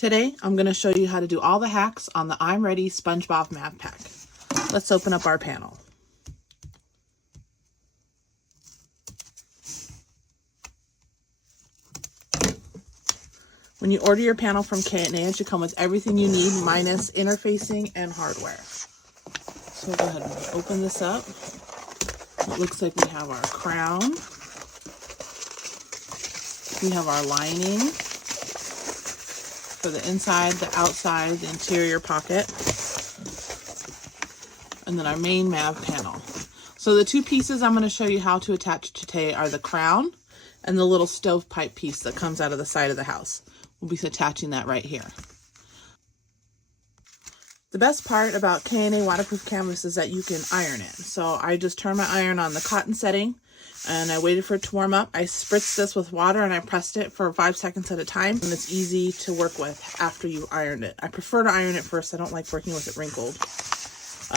Today, I'm going to show you how to do all the hacks on the I'm Ready SpongeBob Mav Pack. Let's open up our panel. When you order your panel from K&A, it should come with everything you need minus interfacing and hardware. So we'll go ahead and open this up. It looks like we have our crown. We have our lining for the inside, the outside, the interior pocket, and then our main Mav panel. So the two pieces I'm going to show you how to attach today are the crown and the little stovepipe piece that comes out of the side of the house. We'll be attaching that right here. The best part about K&A waterproof canvas is that you can iron it. So I just turned my iron on the cotton setting and I waited for it to warm up. I spritzed this with water and I pressed it for 5 seconds at a time, and it's easy to work with after you ironed it. I prefer to iron it first. I don't like working with it wrinkled.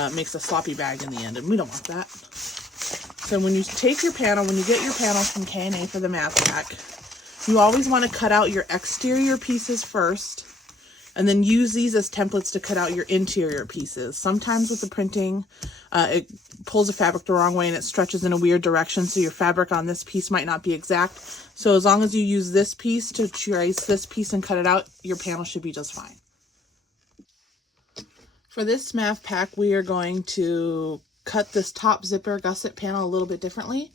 It makes a sloppy bag in the end, and we don't want that. So when you take your panel, when you get your panel from K&A for the Mav Pack, you always want to cut out your exterior pieces first, and then use these as templates to cut out your interior pieces. Sometimes with the printing, it pulls the fabric the wrong way and it stretches in a weird direction, so your fabric on this piece might not be exact. So as long as you use this piece to trace this piece and cut it out, your panel should be just fine. For this Mav Pack, we are going to cut this top zipper gusset panel a little bit differently.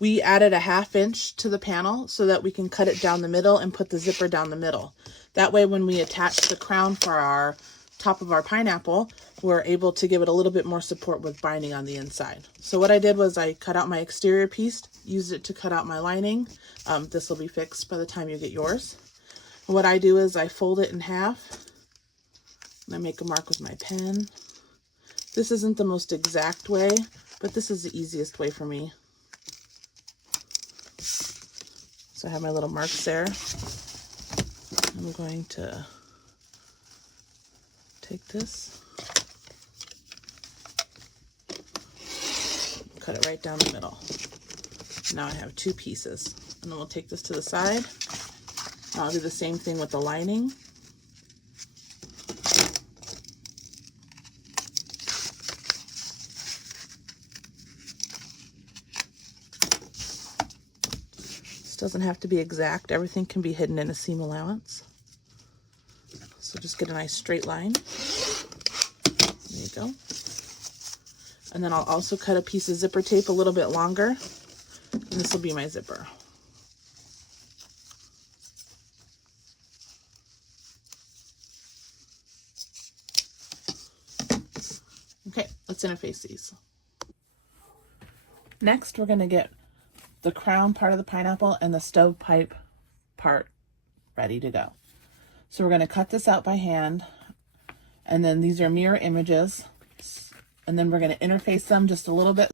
We added a 1/2 inch to the panel so that we can cut it down the middle and put the zipper down the middle. That way, when we attach the crown for our top of our pineapple, we're able to give it a little bit more support with binding on the inside. So what I did was I cut out my exterior piece, used it to cut out my lining. This will be fixed by the time you get yours. And what I do is I fold it in half and I make a mark with my pen. This isn't the most exact way, but this is the easiest way for me. So I have my little marks there. I'm going to take this, cut it right down the middle. Now I have 2 pieces, and then we'll take this to the side. I'll do the same thing with the lining. Doesn't have to be exact. Everything can be hidden in a seam allowance. So just get a nice straight line. There you go. And then I'll also cut a piece of zipper tape a little bit longer, and this will be my zipper. Okay, let's interface these. Next, we're going to get the crown part of the pineapple and the stovepipe part ready to go. So we're going to cut this out by hand, and then these are mirror images, and then we're going to interface them just a little bit.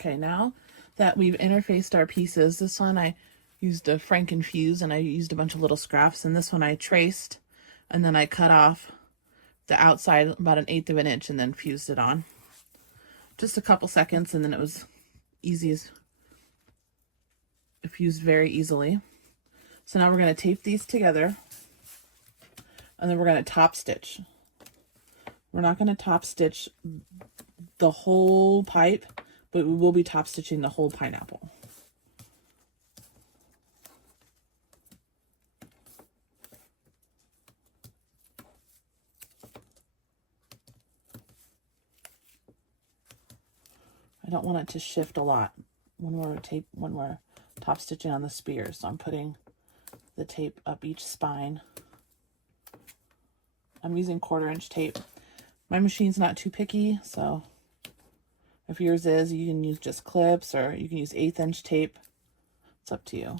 Okay, now that we've interfaced our pieces, this one I used a Frankenfuse and I used a bunch of little scraps, and this one I traced and then I cut off the outside about 1/8 of an inch and then fused it on. Just a couple seconds, and then it was easy as fused very easily. So now we're going to tape these together, and then we're going to top stitch. We're not going to top stitch the whole pipe, but we will be top stitching the whole pineapple. I don't want it to shift a lot when we're top stitching on the spears. So I'm putting the tape up each spine. I'm using 1/4 inch tape. My machine's not too picky, so if yours is, you can use just clips or you can use 1/8 inch tape. It's up to you.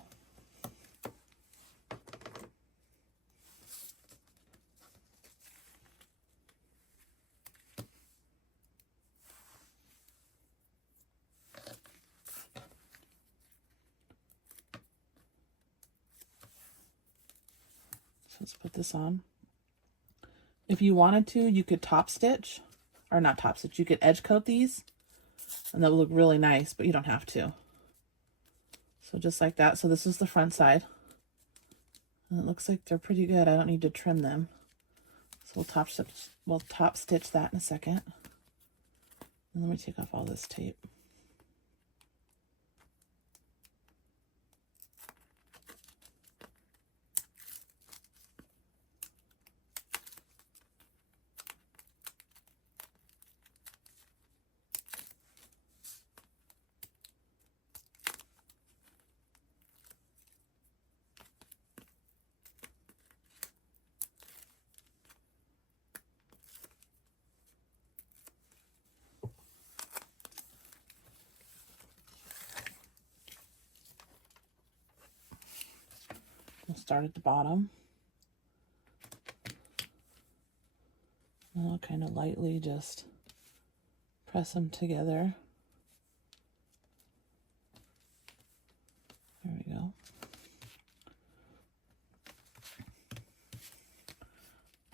So let's put this on. If you wanted to, you could top stitch, or not top stitch, you could edge coat these, and that would look really nice, but you don't have to. So just like that. So this is the front side. And it looks like they're pretty good. I don't need to trim them. So we'll top stitch that in a second. And let me take off all this tape. We'll start at the bottom. And I'll kind of lightly just press them together. There we go.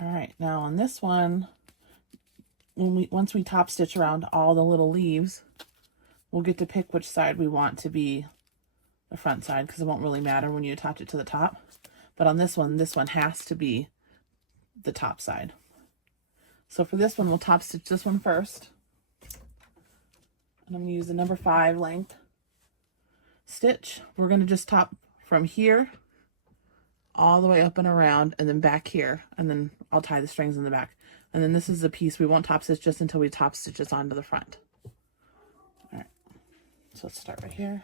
All right, now on this one, once we top stitch around all the little leaves, we'll get to pick which side we want to be the front side, because it won't really matter when you attach it to the top. But on this one has to be the top side. So for this one, we'll top stitch this one first. And I'm going to use the number 5 length stitch. We're going to just top from here all the way up and around, and then back here, and then I'll tie the strings in the back. And then this is the piece we won't top stitch just until we top stitch this onto the front. All right, so let's start right here.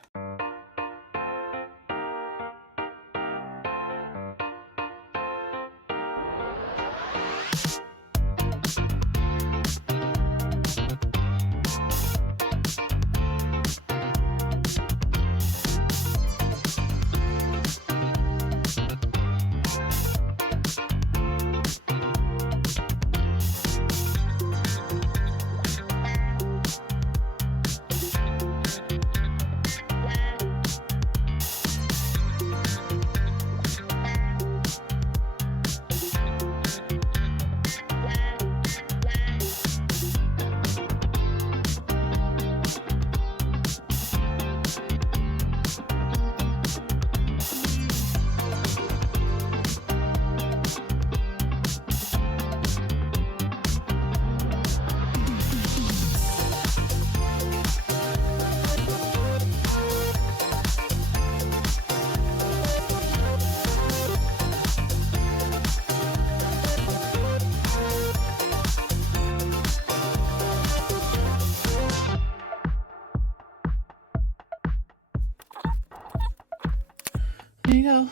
There you go.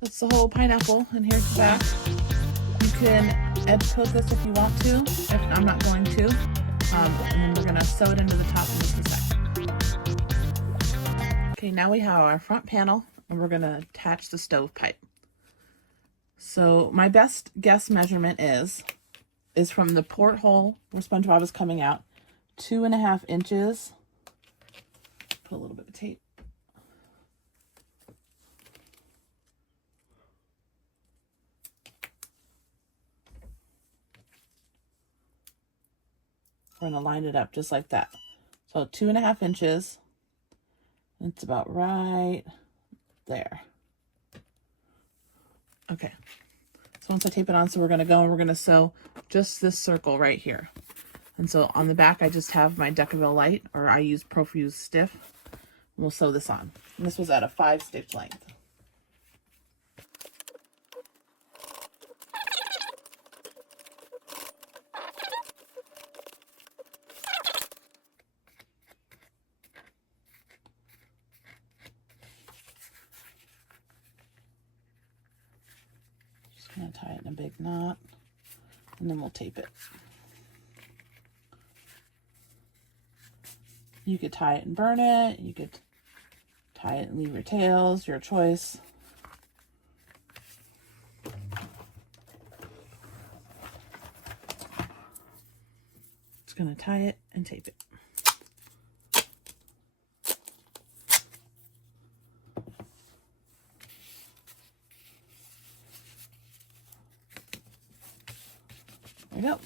That's the whole pineapple, and here's the back. You can edge coat this if you want to. If I'm not going to. And then we're going to sew it into the top in just a second. Okay, now we have our front panel, and we're going to attach the stovepipe. So my best guess measurement is from the porthole where SpongeBob is coming out, 2.5 inches. Put a little bit of tape. We're going to line it up just like that. So 2.5 inches. It's about right there. Okay, so once I tape it on, so we're going to go and we're going to sew just this circle right here. And so on the back, I just have my Decaville Light, or I use Profuse Stiff. We'll sew this on. And this was at a 5 stitch length. Just gonna tie it in a big knot, and then we'll tape it. You could tie it and burn it. You could tie it and leave your tails, your choice. Just gonna tie it and tape it. There we go.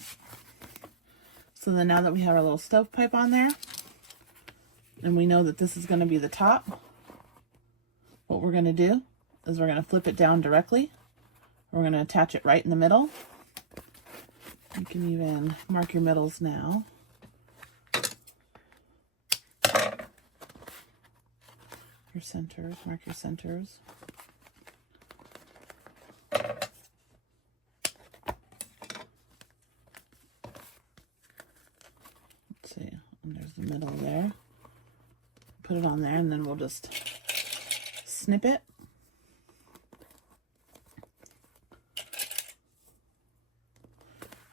So then now that we have our little stovepipe on there, and we know that this is going to be the top, what we're going to do is we're going to flip it down directly. We're going to attach it right in the middle. You can even mark your middles now. Your centers, mark your centers. Let's see, and there's the middle there. Put it on there, and then we'll just snip it.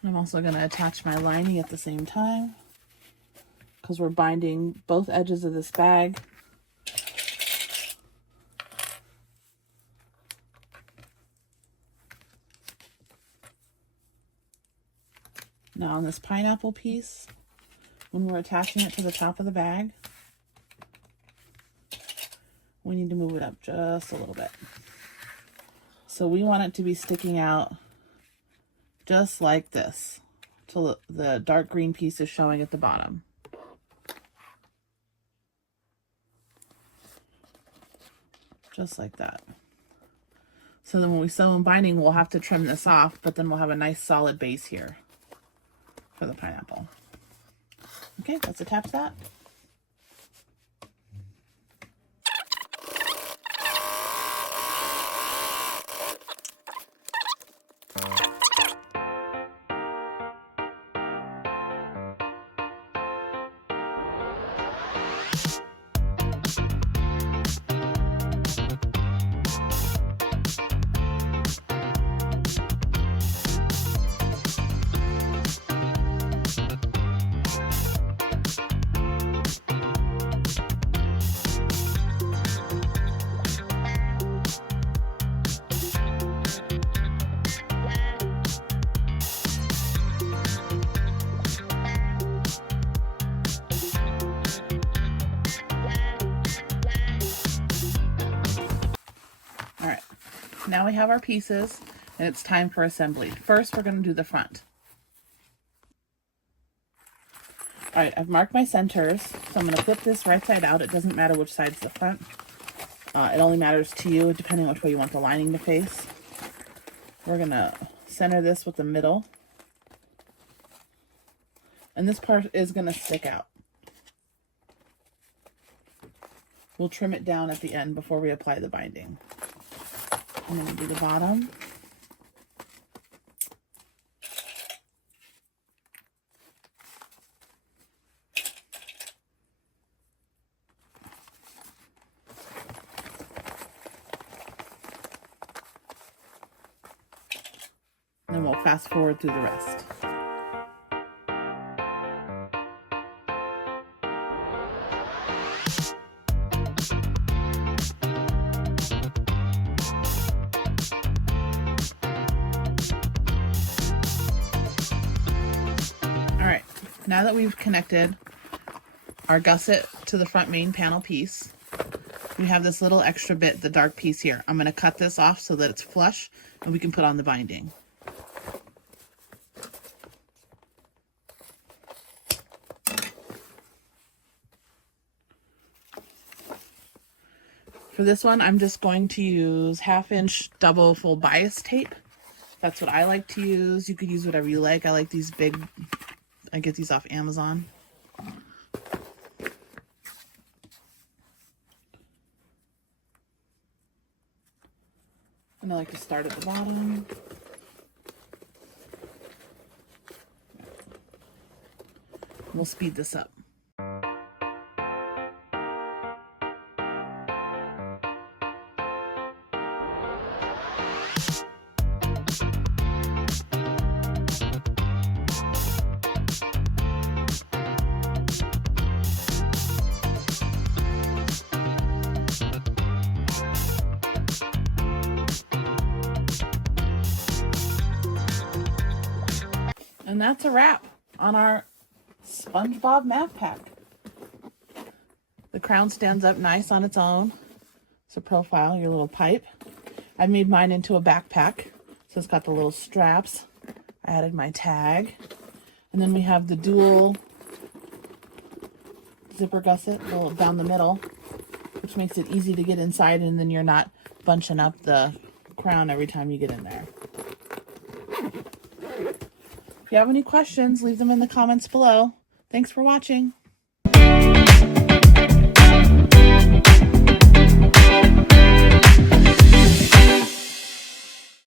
I'm also going to attach my lining at the same time because we're binding both edges of this bag. Now on this pineapple piece, when we're attaching it to the top of the bag, we need to move it up just a little bit. So we want it to be sticking out just like this, till the dark green piece is showing at the bottom. Just like that. So then when we sew and binding, we'll have to trim this off, but then we'll have a nice solid base here for the pineapple. Okay, let's attach that. Now we have our pieces, and it's time for assembly. First, we're going to do the front. All right, I've marked my centers, so I'm going to flip this right side out. It doesn't matter which side's the front. It only matters to you, depending on which way you want the lining to face. We're going to center this with the middle. And this part is going to stick out. We'll trim it down at the end before we apply the binding. I'm going to do the bottom. And then we'll fast forward through the rest. Now that we've connected our gusset to the front main panel piece, we have this little extra bit, the dark piece here. I'm going to cut this off so that it's flush and we can put on the binding. For For this one, I'm just going to use 1/2" double full bias tape. That's what I like to use. You could use whatever you like. I like these big, I get these off Amazon. And I like to start at the bottom. We'll speed this up. And that's a wrap on our SpongeBob Mav Pack. The crown stands up nice on its own. It's a profile, your little pipe. I made mine into a backpack, so it's got the little straps. I added my tag. And then we have the dual zipper gusset down the middle, which makes it easy to get inside, and then you're not bunching up the crown every time you get in there. If you have any questions, leave them in the comments below. Thanks for watching.